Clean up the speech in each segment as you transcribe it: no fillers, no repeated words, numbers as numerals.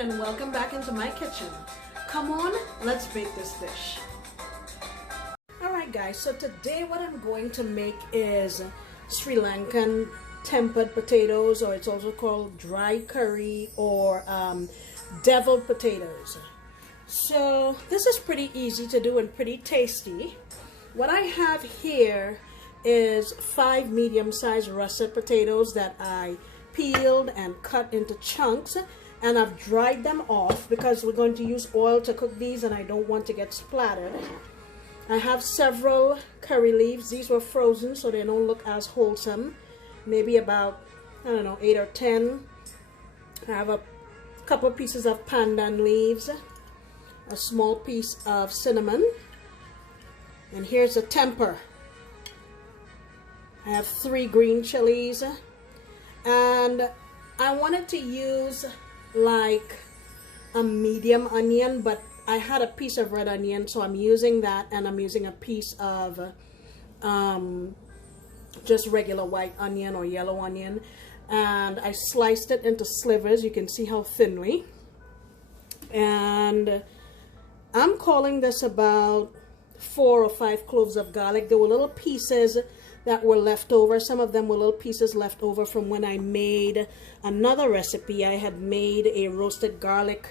and welcome back into my kitchen. Come on, let's bake this dish. Alright guys, so today what I'm going to make is Sri Lankan tempered potatoes, or it's also called dry curry or deviled potatoes. So this is pretty easy to do and pretty tasty. What I have here is 5 medium-sized russet potatoes that I peeled and cut into chunks, and I've dried them off because we're going to use oil to cook these and I don't want to get splattered. I have several curry leaves. These were frozen so they don't look as wholesome. Maybe about, I don't know, 8 or 10. I have a couple pieces of pandan leaves, a small piece of cinnamon, and here's the temper. I have 3 green chilies, and I wanted to use like a medium onion, but I had a piece of red onion, so I'm using that, and I'm using a piece of just regular white onion or yellow onion, and I sliced it into slivers. You can see how thinly, and I'm calling this about 4 or 5 cloves of garlic. There were little pieces that were left over. Some of them were little pieces left over from when I made another recipe. I had made a roasted garlic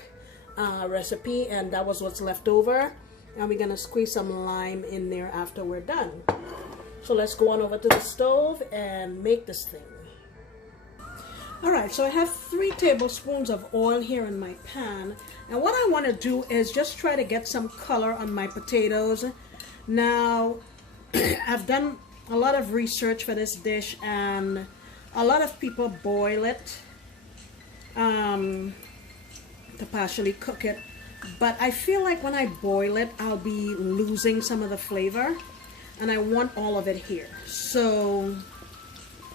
recipe, and that was what's left over, and we're gonna squeeze some lime in there after we're done. So let's go on over to the stove and make this thing. Alright, so I have 3 tablespoons of oil here in my pan, and what I want to do is just try to get some color on my potatoes. Now I've done a lot of research for this dish, and a lot of people boil it to partially cook it, but I feel like when I boil it I'll be losing some of the flavor, and I want all of it here. So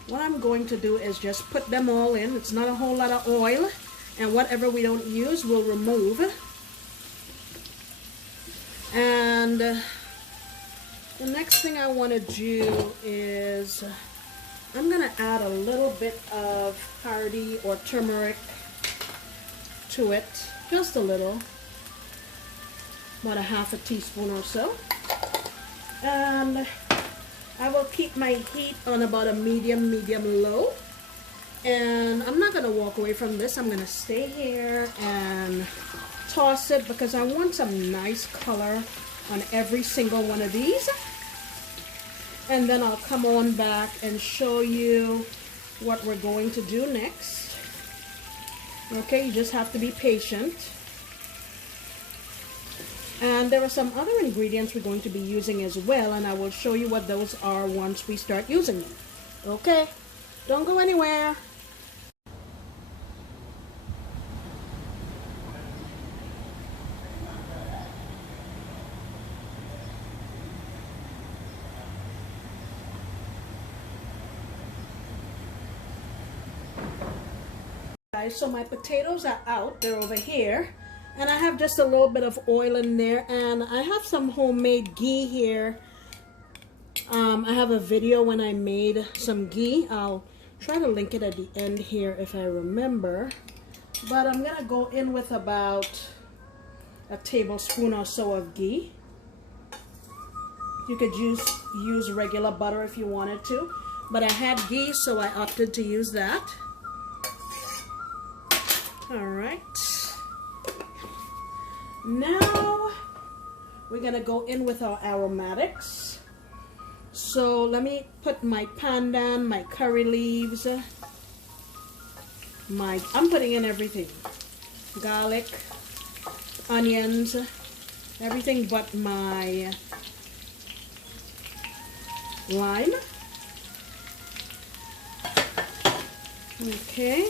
what I'm going to do is just put them all in. It's not a whole lot of oil, and whatever we don't use we'll remove. And the next thing I want to do is I'm going to add a little bit of hardy or turmeric to it, just a little, about a ½ teaspoon or so. And I will keep my heat on about a medium low, and I'm not going to walk away from this. I'm going to stay here and toss it because I want some nice color on every single one of these, and then I'll come on back and show you what we're going to do next. Okay, you just have to be patient. And there are some other ingredients we're going to be using as well, and I will show you what those are once we start using them. Okay, don't go anywhere. So my potatoes are out, they're over here, and I have just a little bit of oil in there, and I have some homemade ghee here. I have a video when I made some ghee. I'll try to link it at the end here if I remember, but I'm gonna go in with about a tablespoon or so of ghee. You could use regular butter if you wanted to, but I had ghee, so I opted to use that. Alright, now we're going to go in with our aromatics. So let me put my pandan, my curry leaves, I'm putting in everything, garlic, onions, everything but my lime. Okay.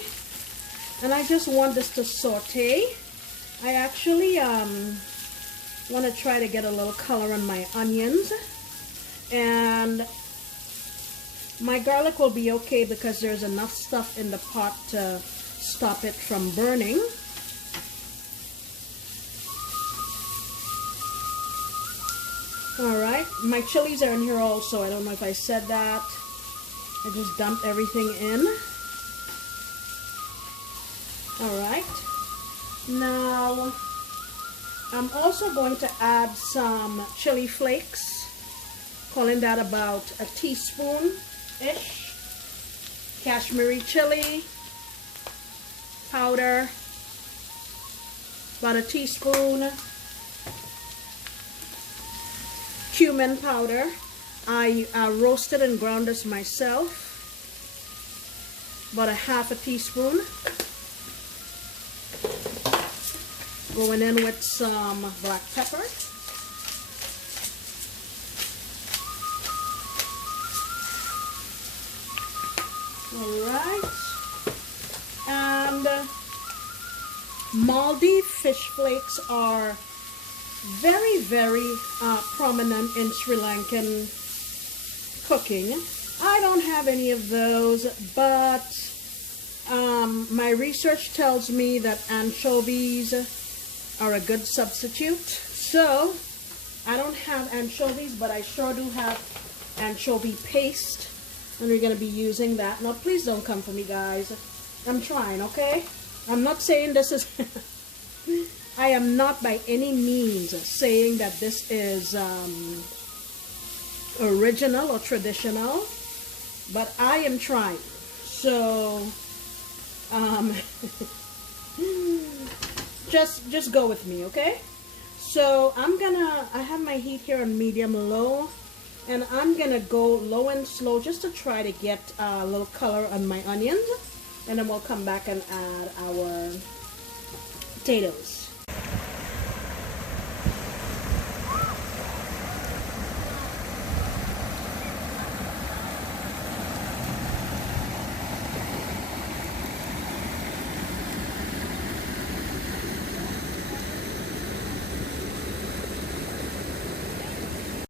And I just want this to saute. I actually want to try to get a little color on my onions, and my garlic will be okay because there's enough stuff in the pot to stop it from burning. Alright, my chilies are in here also. I don't know if I said that. I just dumped everything in. Alright, Now, I'm also going to add some chili flakes, calling that about a teaspoon-ish. Kashmiri chili powder, about a teaspoon. Cumin powder. I roasted and ground this myself. About a half a teaspoon. Going in with some black pepper. Alright. And Maldive fish flakes are very, very prominent in Sri Lankan cooking. I don't have any of those, but my research tells me that anchovies are a good substitute. So I don't have anchovies, but I sure do have anchovy paste, and we're going to be using that. Now please don't come for me, guys. I'm trying, okay? I'm not saying this is I am not by any means saying that this is original or traditional, but I am trying. So just go with me, okay? So I have my heat here on medium low, and I'm gonna go low and slow just to try to get a little color on my onions, and then we'll come back and add our potatoes.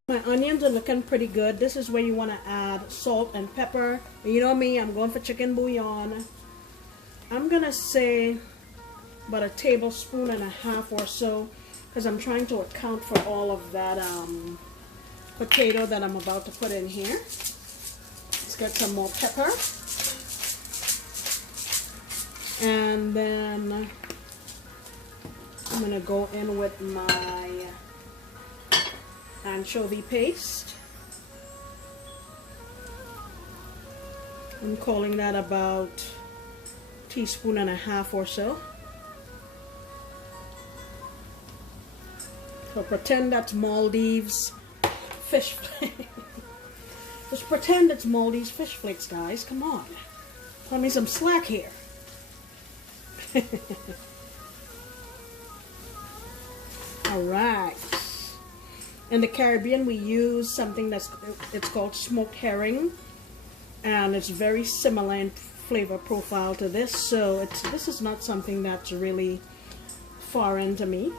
My onions are looking pretty good. This is where you want to add salt and pepper. You know me, I'm going for chicken bouillon. I'm gonna say about a tablespoon and a half or so, because I'm trying to account for all of that potato that I'm about to put in here. Let's get some more pepper. And then I'm gonna go in with my anchovy paste. I'm calling that about a teaspoon and a half or so. So pretend that's Maldives fish flakes. Just pretend it's Maldives fish flakes, guys. Come on. Cut me some slack here. Alright. In the Caribbean, we use something it's called smoked herring, and it's very similar in flavor profile to this. So this is not something that's really foreign to me.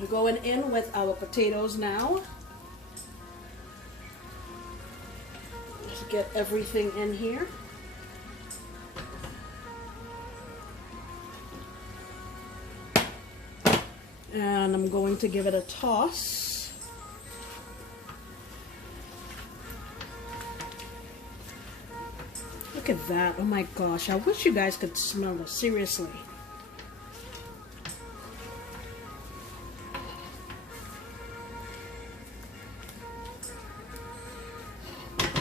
We're going in with our potatoes now. Just get everything in here. And I'm going to give it a toss. Look at that. Oh my gosh. I wish you guys could smell this. Seriously.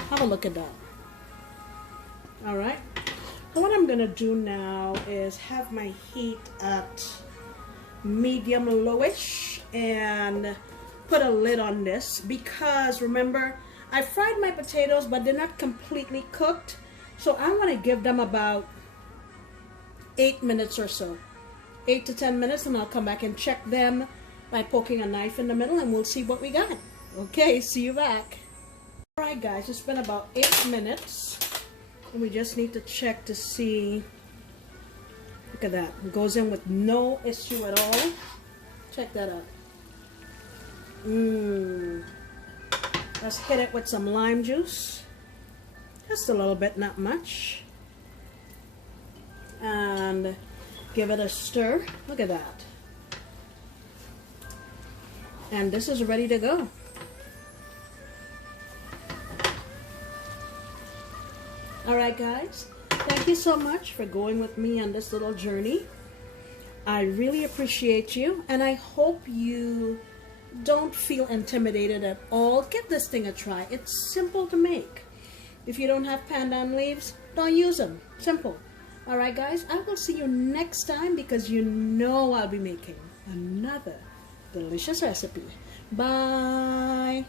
Have a look at that. Alright. So what I'm going to do now is have my heat at medium lowish and put a lid on this, because remember, I fried my potatoes but they're not completely cooked, so I want to give them about 8 minutes or so, 8 to 10 minutes, and I'll come back and check them by poking a knife in the middle, and we'll see what we got. Okay, see you back. Alright guys, it's been about 8 minutes, and we just need to check to see. Look at that. It goes in with no issue at all. Check that out. Let's hit it with some lime juice. Just a little bit, not much. And give it a stir. Look at that. And this is ready to go. Alright guys. Thank you so much for going with me on this little journey. I really appreciate you, and I hope you don't feel intimidated at all. Give this thing a try. It's simple to make. If you don't have pandan leaves, don't use them. Simple. Alright guys, I will see you next time because you know I'll be making another delicious recipe. Bye!